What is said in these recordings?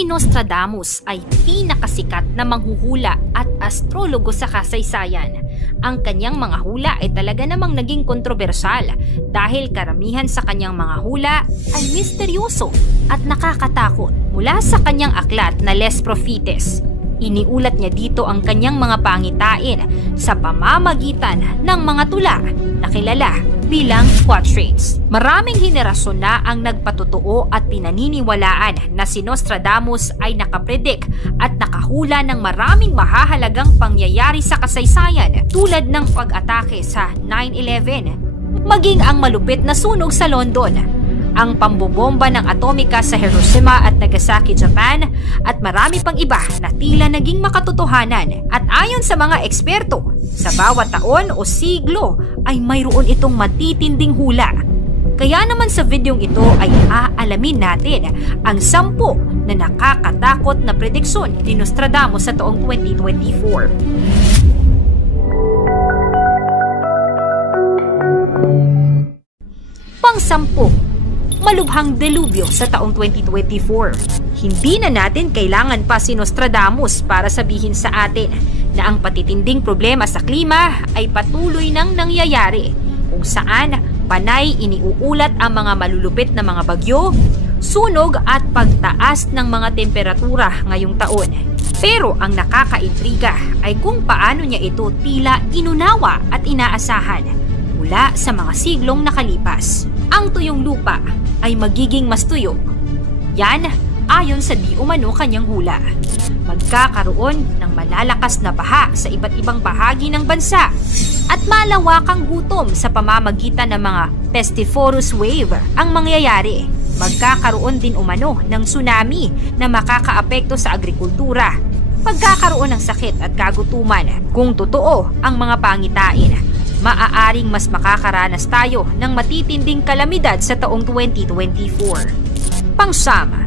Si Nostradamus ay pinakasikat na manghuhula at astrologo sa kasaysayan. Ang kanyang mga hula ay talaga namang naging kontrobersyal dahil karamihan sa kanyang mga hula ay misteryoso at nakakatakot. Mula sa kanyang aklat na Les Prophetes, iniulat niya dito ang kanyang mga pangitain sa pamamagitan ng mga tula na kilala bilang quatrains. Maraming henerasyon na ang nagpatotoo at pinaniniwalaan na si Nostradamus ay nakapredict at nakahula ng maraming mahahalagang pangyayari sa kasaysayan tulad ng pag-atake sa 9/11, maging ang malupit na sunog sa London, ang pambobomba ng atomika sa Hiroshima at Nagasaki, Japan, at marami pang iba na tila naging makatotohanan. At ayon sa mga eksperto, sa bawat taon o siglo ay mayroon itong matitinding hula. Kaya naman sa videong ito ay aalamin natin ang 10 na nakakatakot na prediksyon ni Nostradamus sa taong 2024. Pang-10, malubhang delubyo sa taong 2024. Hindi na natin kailangan pa si Nostradamus para sabihin sa atin na ang patitinding problema sa klima ay patuloy nang nangyayari, kung saan panay iniuulat ang mga malulupit na mga bagyo, sunog at pagtaas ng mga temperatura ngayong taon. Pero ang nakakaintriga ay kung paano niya ito tila inunawa at inaasahan mula sa mga siglong nakalipas. Ang tuyong lupa ay magiging mas tuyo. Yan ayon sa di umano kanyang hula. Magkakaroon ng malalakas na baha sa iba't ibang bahagi ng bansa at malawakang gutom sa pamamagitan ng mga pestiferous wave ang mangyayari. Magkakaroon din umano ng tsunami na makakaapekto sa agrikultura. Pagkakaroon ng sakit at kagutuman. Kung totoo ang mga pangitain, maaaring mas makakaranas tayo ng matitinding kalamidad sa taong 2024. Pang-siyam,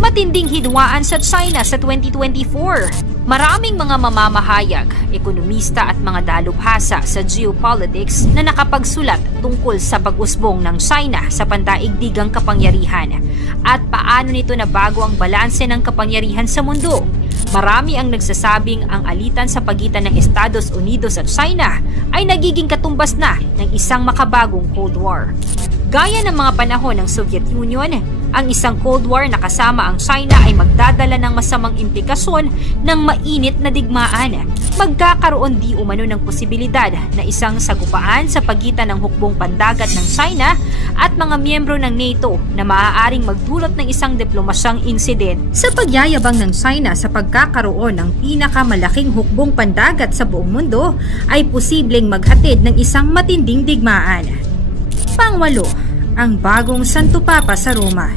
matinding hidwaan sa China sa 2024. Maraming mga mamamahayag, ekonomista at mga dalubhasa sa geopolitics na nakapagsulat tungkol sa pag-usbong ng China sa pandaigdigang kapangyarihan at paano nito nabago ang balanse ng kapangyarihan sa mundo. Marami ang nagsasabing ang alitan sa pagitan ng Estados Unidos at China ay nagiging katumbas na ng isang makabagong Cold War. Gaya ng mga panahon ng Soviet Union, ang isang Cold War na kasama ang China ay magdadala ng masamang implikasyon ng mainit na digmaan. Magkakaroon di umano ng posibilidad na isang sagupaan sa pagitan ng hukbong pandagat ng China at mga miyembro ng NATO na maaaring magdulot ng isang diplomasyang insident. Sa pagyayabang ng China sa pagkakaroon ng pinakamalaking hukbong pandagat sa buong mundo, ay posibleng maghatid ng isang matinding digmaan. Pang-8, ang bagong Santo Papa sa Roma.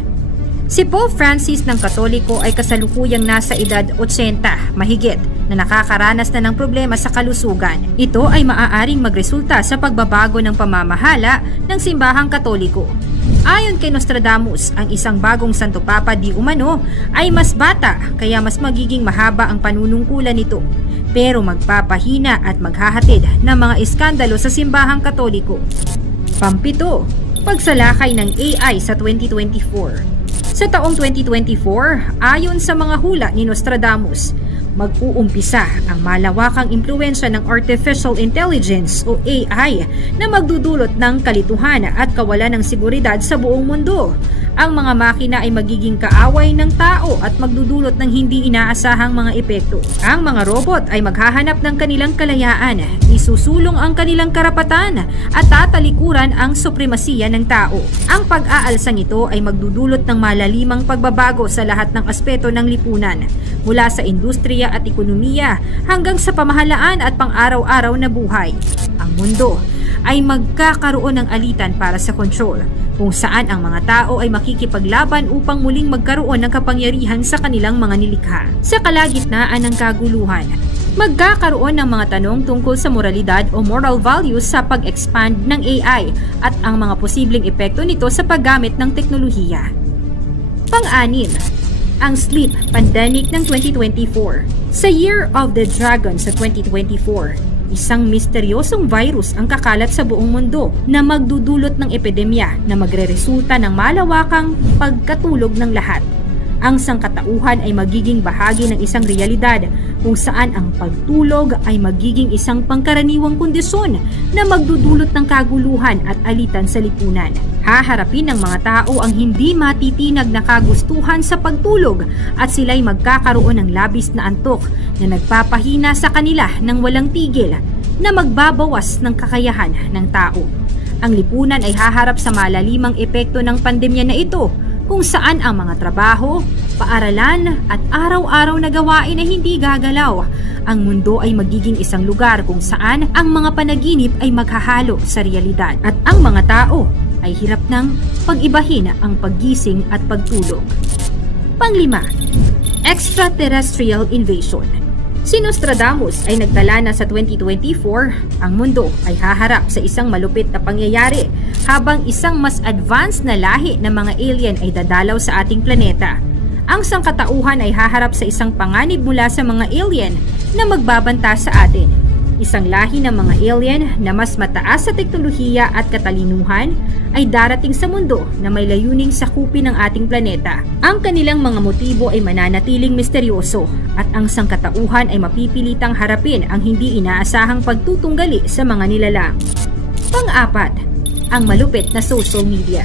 Si Pope Francis ng Katoliko ay kasalukuyang nasa edad 80 mahigit na nakakaranas na ng problema sa kalusugan. Ito ay maaaring magresulta sa pagbabago ng pamamahala ng simbahang Katoliko. Ayon kay Nostradamus, ang isang bagong Santo Papa di umano ay mas bata kaya mas magiging mahaba ang panunungkulan nito, pero magpapahina at maghahatid ng mga iskandalo sa simbahang Katoliko. Pang-7, pagsalakay ng AI sa 2024. Sa taong 2024, ayon sa mga hula ni Nostradamus, mag-uumpisa ang malawakang impluwensya ng Artificial Intelligence o AI na magdudulot ng kalituhan at kawalan ng seguridad sa buong mundo. Ang mga makina ay magiging kaaway ng tao at magdudulot ng hindi inaasahang mga epekto. Ang mga robot ay maghahanap ng kanilang kalayaan, isusulong ang kanilang karapatan at tatalikuran ang supremasiya ng tao. Ang pag-aalsang ito ay magdudulot ng malalimang pagbabago sa lahat ng aspeto ng lipunan, mula sa industriya at ekonomiya hanggang sa pamahalaan at pang-araw-araw na buhay. Ang mundo ay magkakaroon ng alitan para sa kontrol, kung saan ang mga tao ay makikipaglaban upang muling magkaroon ng kapangyarihan sa kanilang mga nilikha. Sa kalagitnaan ng kaguluhan, magkakaroon ng mga tanong tungkol sa moralidad o moral values sa pag-expand ng AI at ang mga posibleng epekto nito sa paggamit ng teknolohiya. Pang-6, ang sleep pandemic ng 2024. Sa Year of the Dragon sa 2024, isang misteryosong virus ang kakalat sa buong mundo na magdudulot ng epidemya na magreresulta ng malawakang pagkatulog ng lahat. Ang sangkatauhan ay magiging bahagi ng isang realidad kung saan ang pagtulog ay magiging isang pangkaraniwang kondisyon na magdudulot ng kaguluhan at alitan sa lipunan. Haharapin ng mga tao ang hindi matitinag na kagustuhan sa pagtulog at sila'y magkakaroon ng labis na antok na nagpapahina sa kanila ng walang tigil na magbabawas ng kakayahan ng tao. Ang lipunan ay haharap sa malalimang epekto ng pandemya na ito kung saan ang mga trabaho, paaralan at araw-araw na gawain ay hindi gagalaw. Ang mundo ay magiging isang lugar kung saan ang mga panaginip ay maghahalo sa realidad at ang mga tao ay hirap ng pag-ibahin ang paggising at pagtulog. Panglima, extraterrestrial invasion. Si Nostradamus ay nagtala na sa 2024, ang mundo ay haharap sa isang malupit na pangyayari habang isang mas advanced na lahi ng mga alien ay dadalaw sa ating planeta. Ang sangkatauhan ay haharap sa isang panganib mula sa mga alien na magbabanta sa atin. Isang lahi ng mga alien na mas mataas sa teknolohiya at katalinuhan ay darating sa mundo na may layuning sakupin ang ating planeta. Ang kanilang mga motibo ay mananatiling misteryoso at ang sangkatauhan ay mapipilitang harapin ang hindi inaasahang pagtutunggali sa mga nilalang. Pang-apat, ang malupit na social media.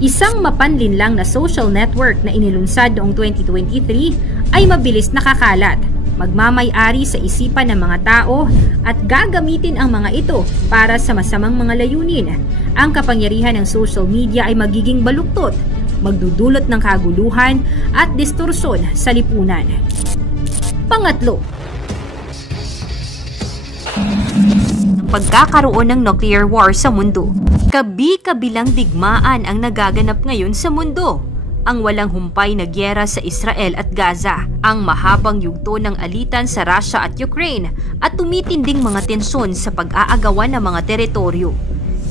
Isang mapanlinlang na social network na inilunsad noong 2023 ay mabilis nakakalat, magmamay-ari sa isipan ng mga tao at gagamitin ang mga ito para sa masamang mga layunin. Ang kapangyarihan ng social media ay magiging baluktot, magdudulot ng kaguluhan at distorsyon sa lipunan. Pangatlo, ang pagkakaroon ng nuclear war sa mundo. Kabi-kabilang digmaan ang nagaganap ngayon sa mundo. Ang walang humpay na gyera sa Israel at Gaza, ang mahabang yugto ng alitan sa Russia at Ukraine, at tumitinding mga tensyon sa pag-aagawan ng mga teritoryo.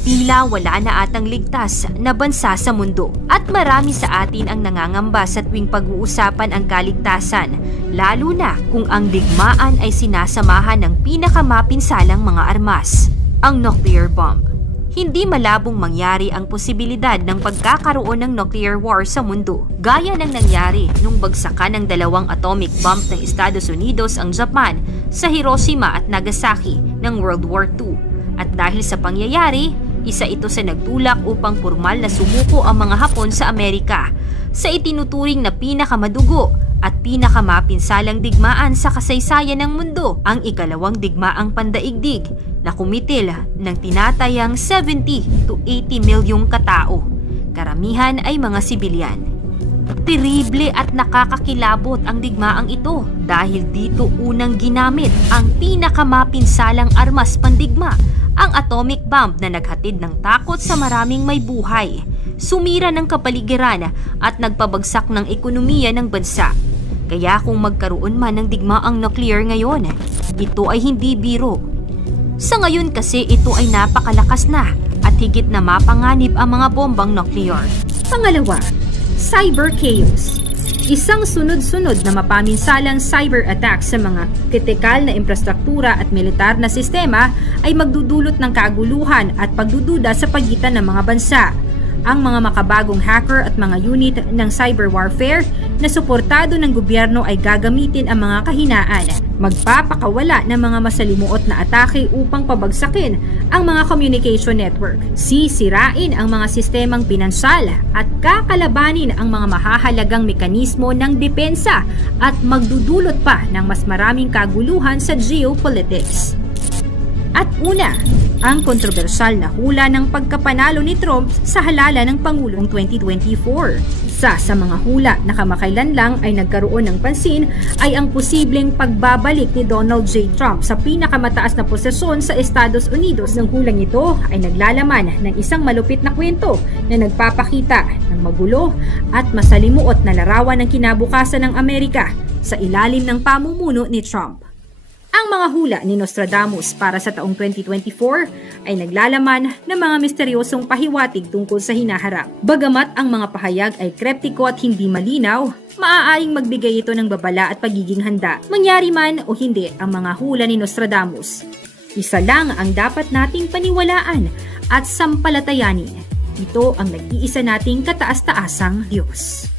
Tila wala na atang ligtas na bansa sa mundo at marami sa atin ang nangangamba sa tuwing pag-uusapan ang kaligtasan, lalo na kung ang digmaan ay sinasamahan ng pinakamapinsalang mga armas, ang nuclear bomb. Hindi malabong mangyari ang posibilidad ng pagkakaroon ng nuclear war sa mundo, gaya ng nangyari nung bagsakan ng dalawang atomic bomb ng Estados Unidos ang Japan sa Hiroshima at Nagasaki ng World War II. At dahil sa pangyayari, isa ito sa nagtulak upang formal na sumuko ang mga Hapon sa Amerika sa itinuturing na pinakamadugo at pinakamapinsalang digmaan sa kasaysayan ng mundo, ang ikalawang digmaang pandaigdig na kumitil ng tinatayang 70 to 80 milyong katao. Karamihan ay mga sibilyan. Terible at nakakakilabot ang digmaang ito dahil dito unang ginamit ang pinakamapinsalang armas pandigma, ang atomic bomb na naghatid ng takot sa maraming may buhay, sumira ng kapaligiran at nagpabagsak ng ekonomiya ng bansa. Kaya kung magkaroon man ng digmaang nuclear ngayon, ito ay hindi biro. Sa ngayon kasi ito ay napakalakas na at higit na mapanganib ang mga bombang nuclear. Pangalawa, cyber chaos. Isang sunod-sunod na mapaminsalang cyber attack sa mga kritikal na infrastruktura at militar na sistema ay magdudulot ng kaguluhan at pagdududa sa pagitan ng mga bansa. Ang mga makabagong hacker at mga unit ng cyber warfare na suportado ng gobyerno ay gagamitin ang mga kahinaan, magpapakawala ng mga masalimuot na atake upang pabagsakin ang mga communication network, sisirain ang mga sistemang pinansal at kakalabanin ang mga mahahalagang mekanismo ng depensa at magdudulot pa ng mas maraming kaguluhan sa geopolitics. At una, ang kontrobersyal na hula ng pagkapanalo ni Trump sa halalan ng Pangulong 2024. Sa mga hula na kamakailan lang ay nagkaroon ng pansin ay ang posibleng pagbabalik ni Donald J. Trump sa pinakamataas na posisyon sa Estados Unidos. Ng hulang ito ay naglalaman ng isang malupit na kwento na nagpapakita ng magulo at masalimuot na larawan ng kinabukasan ng Amerika sa ilalim ng pamumuno ni Trump. Ang mga hula ni Nostradamus para sa taong 2024 ay naglalaman ng mga misteryosong pahiwatig tungkol sa hinaharap. Bagamat ang mga pahayag ay kreptiko at hindi malinaw, maaaring magbigay ito ng babala at pagiging handa. Mangyari man o hindi ang mga hula ni Nostradamus, isa lang ang dapat nating paniwalaan at sampalatayanin. Ito ang nag-iisa nating kataas-taasang Diyos.